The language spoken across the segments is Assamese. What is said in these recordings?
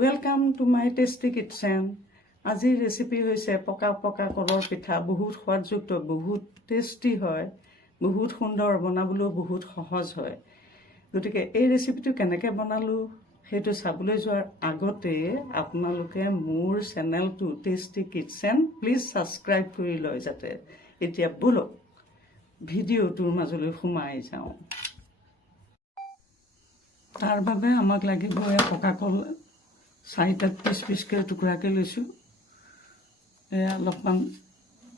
Welcome to my tasty kitchen. আজিৰ ৰেচিপি হৈছে পকা পকা কলৰ পিঠা। বহুত সোৱাদযুক্ত, বহুত টেষ্টি হয়, বহুত সুন্দৰ, বনাবলৈও বহুত সহজ হয়। গতিকে এই ৰেচিপিটো কেনেকৈ বনালোঁ সেইটো চাবলৈ যোৱাৰ আগতে আপোনালোকে মোৰ চেনেলটো টেষ্টি কিটচেন প্লিজ ছাবস্ক্ৰাইব কৰি লয় যাতে। এতিয়া ব'লক ভিডিঅ'টোৰ মাজলৈ সোমাই যাওঁ। তাৰ বাবে আমাক লাগিব পকা কল 4টা পিচকৈ টুকুৰাকৈ লৈছোঁ। এয়া অলপমান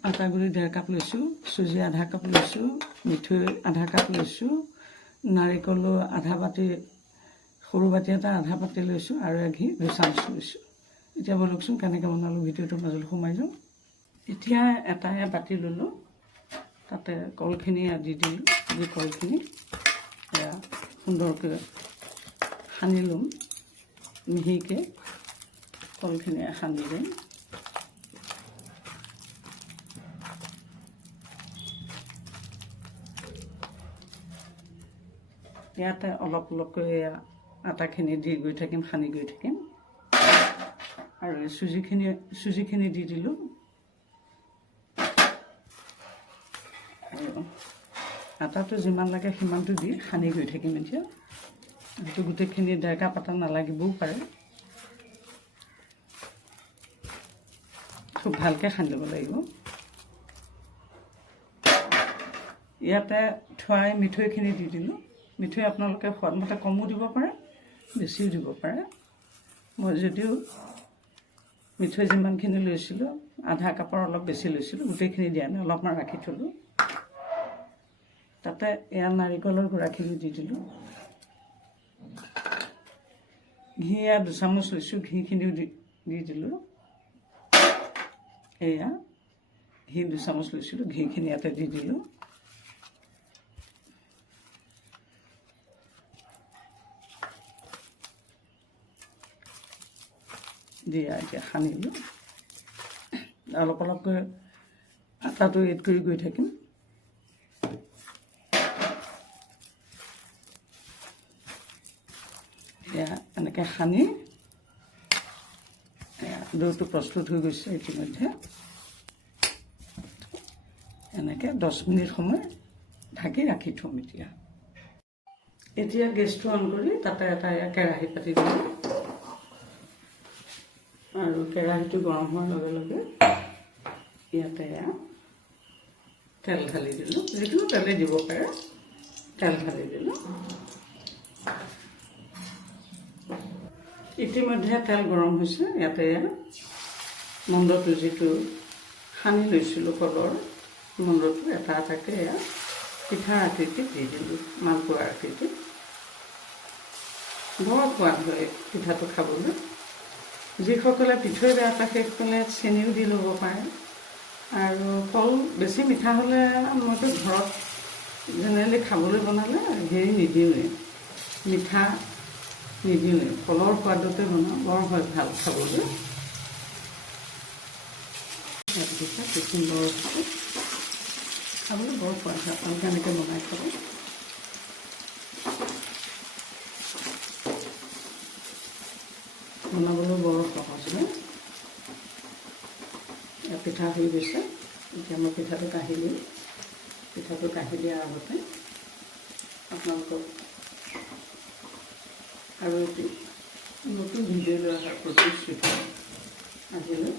আটা গুড়ি 1.5 কাপ লৈছোঁ, চুজি 1/2 কাপ লৈছোঁ, মিঠৈ 1/2 কাপ লৈছোঁ, নাৰিকলো আধা বাটি, সৰু বাটি এটা 1/2 বাটি লৈছোঁ আৰু ঘি 2 চামুচ লৈছোঁ। এতিয়া বলকচোন কেনেকৈ বনালোঁ ভিডিঅ'টোৰ মাজলৈ সোমাই যাওঁ। এতিয়া এটা বাটি ল'লোঁ, তাতে কলখিনি দি দিলোঁ। দি কলখিনি এয়া সুন্দৰকৈ সানি ল'ম, মিহিকৈ কলখিনি সানি দিম। ইয়াতে অলপ অলপকৈ আটাখিনি দি গৈ থাকিম, সানি গৈ থাকিম। আৰু চুজিখিনি দি দিলোঁ। আৰু আটাটো যিমান লাগে সিমানটো দি সানি গৈ থাকিম। এতিয়া সেইটো গোটেইখিনি 1.5 কাপ আটা নালাগিবও পাৰে। খুব ভালকৈ সানি ল'ব লাগিব। ইয়াতে থোৱাই মিঠৈখিনি দি দিলোঁ। মিঠৈ আপোনালোকে সোৱাদমতে কমো দিব পাৰে, বেছিও দিব পাৰে। মই যদিও মিঠৈ যিমানখিনি লৈছিলোঁ 1/2 কাপৰ অলপ বেছি লৈছিলোঁ, গোটেইখিনি দিয়া নাই, অলপমান ৰাখি থ'লোঁ। তাতে এয়া নাৰিকলৰ গুড়াখিনি দি দিলোঁ। ঘি 2 চামুচ লৈছোঁ, ঘিখিনিও দি দিলোঁ। এয়া ঘি 2 চামুচ লৈছিলোঁ, ঘিখিনি ইয়াতে দি দিলোঁ। দিয়া এতিয়া সানিলোঁ। অলপ অলপকৈ আটাটো এড কৰি গৈ থাকিম। এয়া এনেকৈ সানি ডোটো প্ৰস্তুত হৈ গৈছে। ইতিমধ্যে এনেকৈ 10 মিনিট সময় ঢাকি ৰাখি থ'ম। এতিয়া গেছটো অন কৰি তাতে এটা কেৰাহী পাতি দিলোঁ আৰু কেৰাহীটো গৰম হোৱাৰ লগে লগে ইয়াতে তেল ঢালি দিলোঁ। যিকোনো তেলেই দিব পাৰে। তেল ঢালি দিলোঁ। ইতিমধ্যে তেল গৰম হৈছে। ইয়াতে মণ্ডটো যিটো সানি লৈছিলোঁ কলৰ মণ্ডটো এটা এটাকৈ পিঠা আকৃতিত দি দিলোঁ, মালপোৱা আকৃতিত। বৰ সোৱাদ হয় পিঠাটো খাবলৈ। যিসকলে পিঠৈ বেয়া পায় সেইসকলে চেনিও দি ল'ব পাৰে। আৰু কল বেছি মিঠা হ'লে মইতো ঘৰত জেনেৰেলি খাবলৈ বনালে হেৰি নিদিওঁৱেই, মিঠা নিদিওঁৱেই, কলৰ সোৱাদতে বনাওঁ। বৰ হয় ভাল খাবলৈ। পিঠা খুব সুন্দৰ হৈছে, খাবলৈ বৰ সোৱাদ হয়। আপোনালোকে এনেকৈ বনাই খাব। বনাবলৈ বৰ সহজ হয়। পিঠা হৈ গৈছে। এতিয়া মই পিঠাটো কাঢ়ি দিম। পিঠাটো কাঢ়ি দিয়াৰ আগতে আপোনালোকক আৰু এটি নতুন ভিডিঅ' লৈ অহাৰ প্ৰতিশ্ৰুতি আহিলোঁ।